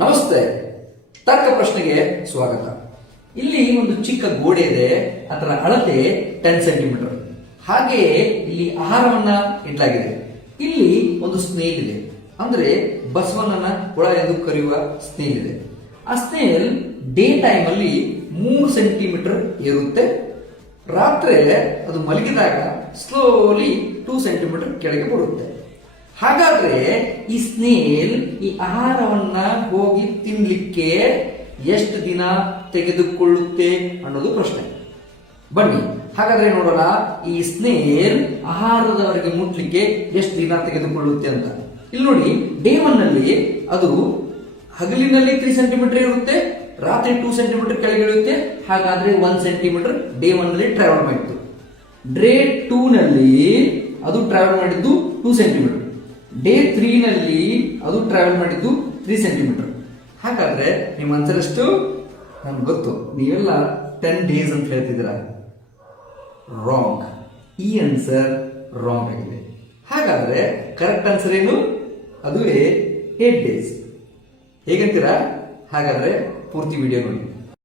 ನಮಸ್ತೆ. ತರ್ಕ ಪ್ರಶ್ನೆಗೆ ಸ್ವಾಗತ. ಇಲ್ಲಿ ಒಂದು ಚಿಕ್ಕ ಗೋಡೆ ಇದೆ, ಅದರ ಅಳತೆ 10 ಸೆಂಟಿಮೀಟರ್. ಹಾಗೆಯೇ ಇಲ್ಲಿ ಆಹಾರವನ್ನ ಇಡಲಾಗಿದೆ. ಇಲ್ಲಿ ಒಂದು ಸ್ನೇಲ್ ಇದೆ, ಅಂದ್ರೆ ಬಸವಣ್ಣನ ಹುಳ ಎಂದು ಕರೆಯುವ ಸ್ನೇಲ್ ಇದೆ. ಆ ಸ್ನೇಲ್ ಡೇ ಟೈಮ್ ಅಲ್ಲಿ 3 ಸೆಂಟಿಮೀಟರ್ ಏರುತ್ತೆ. ರಾತ್ರಿ ಅದು ಮಲಗಿದಾಗ ಸ್ಲೋಲಿ 2 ಸೆಂಟಿಮೀಟರ್ ಕೆಳಗೆ ಬರುತ್ತೆ. ಹಾಗಾದ್ರೆ ಈ ಸ್ನೇಲ್ ಈ ಆಹಾರವನ್ನ ಹೋಗಿ ತಿನ್ಲಿಕ್ಕೆ ಎಷ್ಟು ದಿನ ತೆಗೆದುಕೊಳ್ಳುತ್ತೆ ಅನ್ನೋದು ಪ್ರಶ್ನೆ. ಬನ್ನಿ ಹಾಗಾದ್ರೆ ನೋಡೋಣ, ಈ ಸ್ನೇಲ್ ಆಹಾರದವರೆಗೆ ಮುಟ್ಲಿಕ್ಕೆ ಎಷ್ಟು ದಿನ ತೆಗೆದುಕೊಳ್ಳುತ್ತೆ ಅಂತ. ಇಲ್ಲಿ ನೋಡಿ, ಡೇ 1 ನಲ್ಲಿ ಅದು ಹಗಲಿನಲ್ಲಿ 3 ಸೆಂಟಿಮೀಟರ್ ಇರುತ್ತೆ, ರಾತ್ರಿ 2 ಸೆಂಟಿಮೀಟರ್ ಕೆಳಗೆ ಇಳಿಯುತ್ತೆ. ಹಾಗಾದ್ರೆ 1 ಸೆಂಟಿಮೀಟರ್ ಡೇ 1 ನಲ್ಲಿ ಟ್ರಾವೆಲ್ ಮಾಡಿತ್ತು. ಡೇ 2 ನಲ್ಲಿ ಅದು ಟ್ರಾವೆಲ್ ಮಾಡಿದ್ದು 2 ಸೆಂಟಿಮೀಟರ್. ಡೇ 3 ನಲ್ಲಿ ಅದು ಟ್ರಾವೆಲ್ ಮಾಡಿದ್ದು 3 ಸೆಂಟಿಮೀಟರ್. ಹಾಗಾದ್ರೆ ನಿಮ್ಮ ಆನ್ಸರ್ ಎಷ್ಟು? ನಮ್ಗೆ ಗೊತ್ತು, ನೀವೆಲ್ಲ 10 ಡೇಸ್ ಅಂತ ಹೇಳ್ತಿದ್ದೀರಾ. ರಾಂಗ್. ಈ ಆನ್ಸರ್ ರಾಂಗ್ ಆಗಿದೆ. ಹಾಗಾದ್ರೆ ಕರೆಕ್ಟ್ ಆನ್ಸರ್ ಏನು? ಅದುವೇ 8 ಡೇಸ್. ಹೇಗಂತೀರಾ? ಹಾಗಾದ್ರೆ ಪೂರ್ತಿ ವಿಡಿಯೋ ನೋಡಿ.